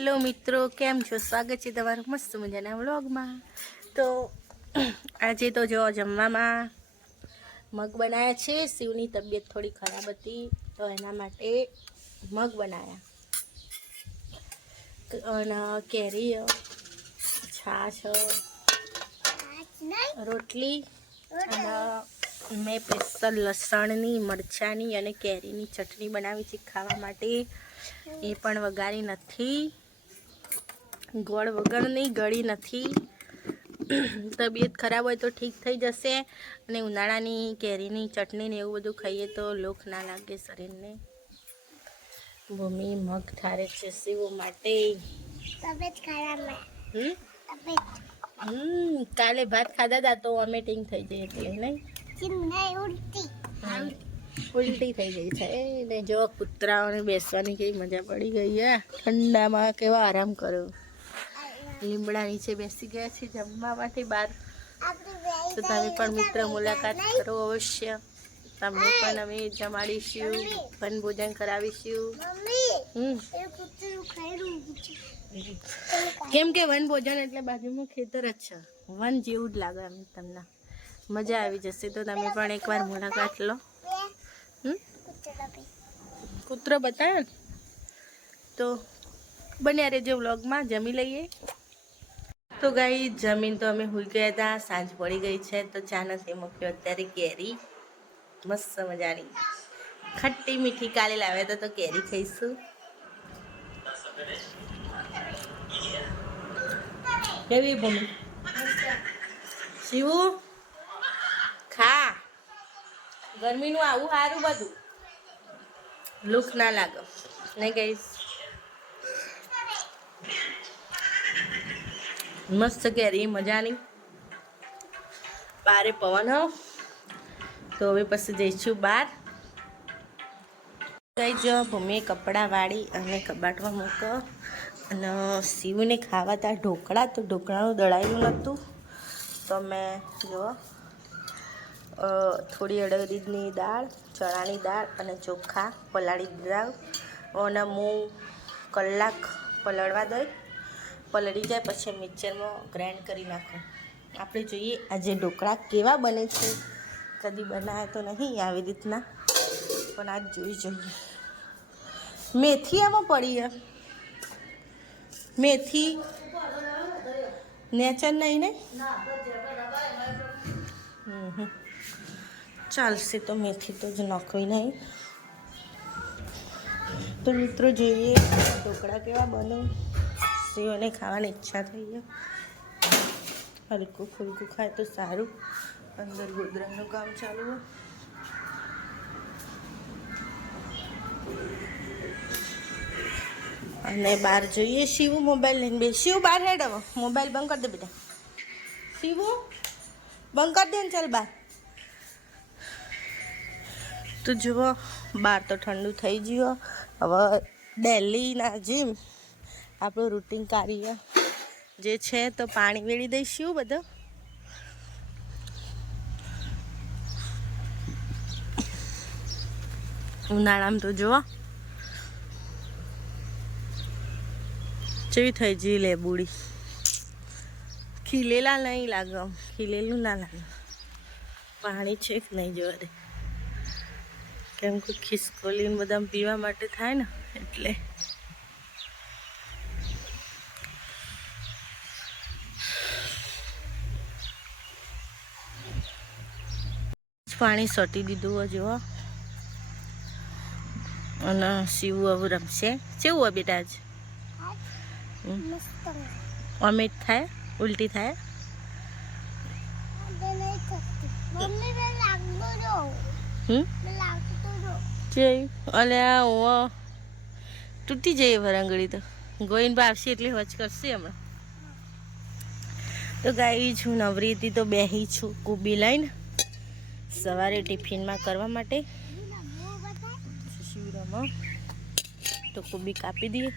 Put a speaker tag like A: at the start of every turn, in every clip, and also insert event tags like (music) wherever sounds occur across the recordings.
A: Hello મિત્રો, કેમ છો? સ્વાગત છે તમારું મસ્ત મજાના વ્લોગમાં. તો આજે તો જો જમવામાં મગ બનાવ્યા છે, શિવની તબિયત થોડી ખરાબ હતી, તો એના માટે મગ બનાવ્યા અને કેરી, છાશ, રોટલી, અને મેં સ્પેશિયલ લસણની, મરચાંની અને કેરીની ચટણી બનાવી છે ખાવા માટે. એ પણ વઘારી નથી. ગોળ વગરની ગળી નથી. (clears throat) તબિયત ખરાબ હોય તો ઠીક થઈ જશે. અને ઉનાળાની કેરીની ચટણીને એવું બધું ખાઈએ તો લોખ ના લાગે શરીરને. ભૂમિ મગ ઠારે છે સીવો માટે.
B: તબિયત ખરાબ
A: હમ? કાલે ભાત ખાધા હતા તો વોમિટિંગ થઈ જાય એટલે નહીં?
B: ઉલટી.
A: ઉલટી થઈ ગઈ છે. ને જો કૂતરાઓને બેસવાની કેવી મજા પડી ગઈ હે. ઠંડામાં કેવો આરામ કરો લીમડા નીચે બેસી ગયા છે જમવા માટે બહાર. તો તમે પણ મિત્ર મુલાકાત કરો અવશ્ય. તમને પણ અમે જમાડીશું ભોજન કરાવીશું. કેમ કે વન ભોજન એટલે બાજુમાં ખેતર જ છે. વન જેવું જ લાગે એમ તમને. મજા આવી જશે તો તમે પણ એકવાર મુલાકાત લો.
B: કૂતરા
A: બતાવ્યો ને? તો બન્યા રહેજો વ્લોગમાં જમી લઈએ. તો ગાઈ જમીન તો અમે હોઈ ગયા હતા સાંજ પડી ગઈ છે, તો ચા નથી મૂક્યો. અત્યારે કેરી, મસ્ત મજાની. ખટ્ટી મીઠી કાલે લાવ્યા હતા, તો કેરી ખાઈશું. કેવી ભૂમિ શિવું, ખા. ગરમીનું આવું સારું બધું. લુક ના લાગે. નહીં ગઈશ મસ્ત કેરી મજાની? બારે પવન, હો. તો હવે પછી જઈશું બહાર કઈ જો ભૂમિએ કપડાં વાળી અને કબાટમાં મૂકો. અને શિવને ખાવા હતા ઢોકળા, તો ઢોકળાનું દળાયું નહોતું તો મેં જો થોડી અડદની દાળ, ચણાની દાળ અને ચોખા પલાળી દીધા. અને હું કલાક પલળવા દઈ. પલળી જાય, પછી મિક્સરમાં ગ્રાઇન્ડ કરી નાખું. આપણે જોઈએ આજે ઢોકળા કેવા બને છે. કદી બનાવ્યા તો નહીં આવી રીતના, પણ આજ જોઈ જોઈએ. મેથી આમાં પડી મેથી નેચર નહીં ને. ચાલશે તો મેથી તો જ નાખવી નહીં. તો મિત્રો જોઈએ ઢોકળા કેવા બને. સેવને ખાવાની ઈચ્છા થઈ ગઈ. હલકું ફૂલકું ખાય તો સારું. અંદર ગોદરાનું કામ ચાલુ અને બહાર જોઈએ શિવ મોબાઈલ લઈને બે. શિવ બહાર હેડ હવે. મોબાઈલ બંધ કરી દે બેટા. શિવ, બંધ કરી દે ને ચાલ બહાર. તો જુઓ, બહાર તો ઠંડુ થઈ ગયું. હવે દિલ્હીના જીમ આપણું રૂટિન કાર્ય જે છે તો પાણી વેળી દઈશું બધું. ઉનાળામાં તો જુઓ. જેવી થઈ જઈ લેબુડી ખીલેલા નહીં લાગે ખીલેલું ના લાગે. પાણી છે કે નહીં જોવા દે કેમ કે ખિસકોલીને બધા પીવા માટે થાય ને, એટલે પાણી સોટી દીધું હોય જુઓ. અને શિવું આવું રમશે. કેવું હોય બેટા
B: જ
A: વોમિટ થાય? ઉલટી થાય? તૂટી જઈએ વરંગળી તો. ગોઈન આવશે એટલે વચ કરશે હમણાં. તો ગાઈ છું નવરી હતી તો બેહી છું કુબી લઈને. સવારે ટિફિનમાં કરવા માટે. શિશિરામાં તો કોબી કાપી દઈએ.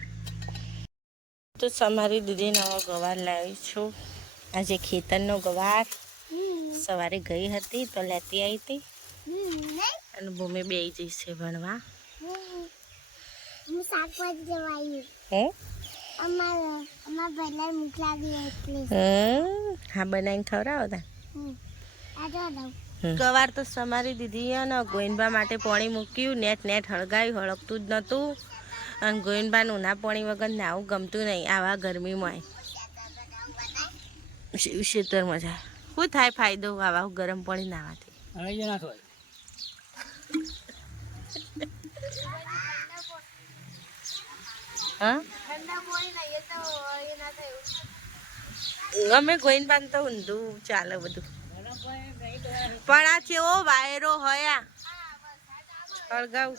A: તો તમારી દીદી નવો ગવાર લાવી છું. આજે ખેતરનો ગવાર. સવારે ગઈ હતી તો લેતી આવી હતી. અને ભૂમિ બે જઈશે ભણવા
B: હું?
A: બનાવીને ખવડાવો તા. ગવાર તો સમારી દીધી અને ગોઈનબા માટે પાણી મૂક્યું. નેટ નેટ હળગાયું હળગતું જ નહોતું અને ગોઈનબાનું ના પાણી વગર નાવું ગમતું નહીં આવા ગરમીમાં. શીતળ મજા. શું થાય ફાયદો? આવા ગરમ પાણી નાવાથી ગમે ગોઈનબાન તો ઊંધું ચાલે બધું. પણ આ કેવો વાયરો હયા અળગાવ.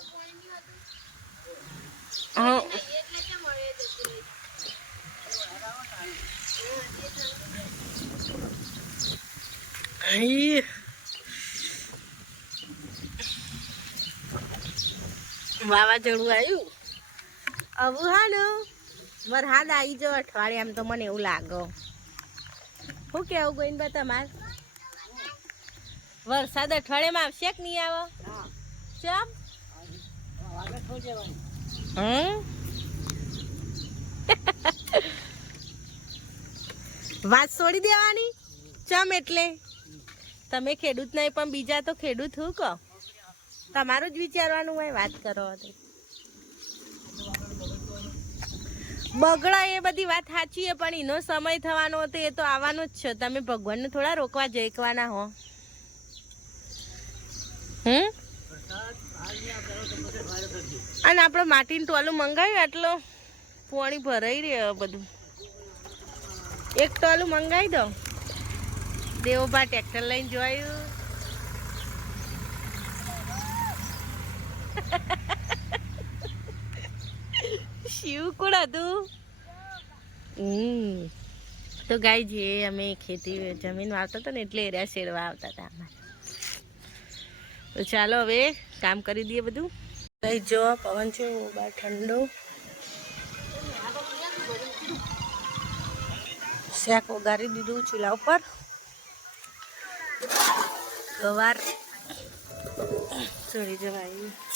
A: વાવાઝોડું આવ્યું? આવું હાલો વરસાદ આવી જાવ અઠવાડિયે આમ તો મને એવું લાગે. શું કેવું ગોઈનબા તમારે? વરસાદ અઠવાડિયામાં આવશે કે નહીં આવે? ચમ હમ? વાત છોડી દેવાની? ચમ એટલે? તમે ખેડૂત નહીં પણ બીજા તો ખેડૂત હું કહો? તમારું જ વિચારવાનું હોય વાત કરો તો. બગડા એ બધી વાત સાચી છે પણ એનો સમય થવાનો હતો એ તો આવવાનો જ છે. તમે ભગવાનને થોડા રોકવા જઈકવાના હો. હમ? અને આપણે માટીનું ટોલું મંગાવ્યું આટલો પોણી ભરાઈ રહ્યો બધું. એક ટોલું મંગાવી દો. દેવોબા ટ્રેક્ટર લઈને જોયું. શિવ કોણ હતું? હમ. તો ગાય જે અમે ખેતી, જમીન વાવતા હતા ને એટલે એરિયા શેરવા આવતા હતા અમારે તો ચાલો હવે કામ કરી દઈએ બધું. લઈ જો, પવન છે બહાર ઠંડો. શાક વગાડી દીધું, ચૂલા ઉપર. ગવાર. ચડી જવાય.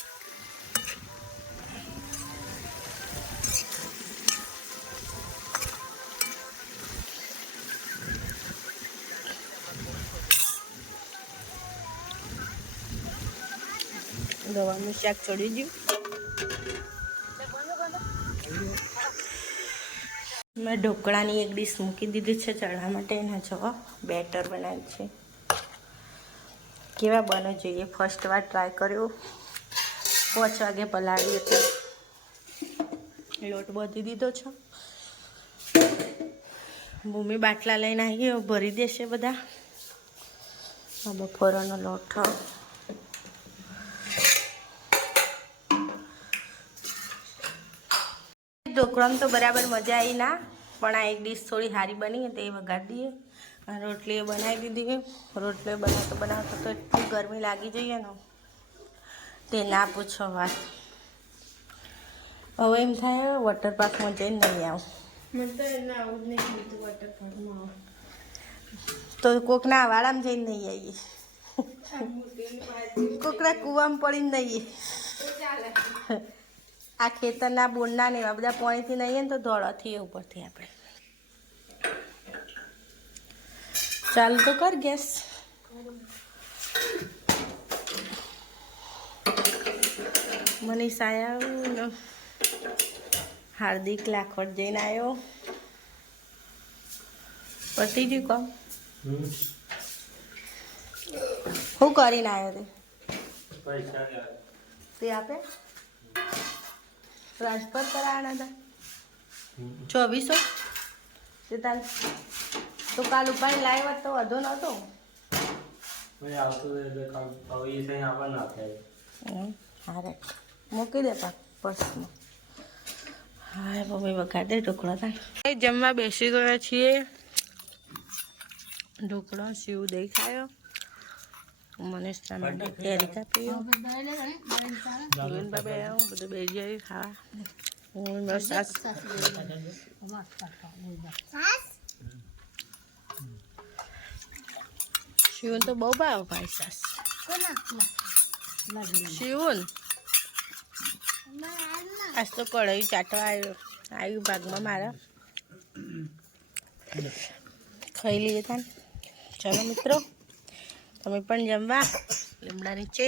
A: ગવાનું શાક ચડી દઉં. મેં ઢોકળાની એક ડીશ મૂકી દીધી છે ચડવા માટે. એના જવા બેટર બનાવ્યું છે. કેવા બને જોઈએ? ફર્સ્ટ વાર ટ્રાય કર્યો. પાંચ વાગે પલાળી હતી લોટ બધી દીધો છે. ભૂમિ બાટલા લઈને આવી ભરી દેશે બધા. બપોરનો લોટ ઢોકળામાં તો બરાબર મજા આવી ના. પણ આ એક ડીશ થોડી સારી બની તો વગાડી દઈએ. આ બનાવી દીધી રોટલી બનાવતો બનાવતો તો એટલી ગરમી લાગી જઈએ ને. તે ના પૂછો વાત. હવે એમ થાય વોટર પાર્કમાં જઈને નહીં આવું.
C: તો
A: કોકના વાળામાં જઈને નહીં આવીએ. કોકના કૂવામાં પડીને નહીં આવીએ. આ ખેતરના બોરના ને એવા બધા પાણીથી નહીં ને તો દોડવાથી એ ઉપરથી આપણે. ચાલુ તો કર ગેસ. મનીષ આયા હાર્દિક લાખોટ જઈને આવ્યો પતી ગયું કામ? શું કરીને આવ્યો તે? તે આપે? ટ્રાન્સફર કરાવવાના હતા. ચોવીસો? તે તાર તો કાલ ઉપાડી લાવ્યો હોત તો વધુ નહોતો. હારે. મૂકી દે પાક પર્સમાં. હા મમ્મી વગાડે ઢોકળો થાય જમવા બેસી ગયા છીએ. ઢોકળો શિવ દહીં ખાયો મનીષ માટે કેરી કાપી બાબે આવું બધું બે જઈ ખાવા. હું બસ સાસ શિવન તો બહુ ભાવ ભાઈ સાસ. શિવન? આજ તો કઢાઈ ચાટવા આવ્યો આવ્યું ભાગમાં મારા. ખાઈ લઈએ તાન. ચલો મિત્રો. તમે પણ જમવા લીમડા નીચે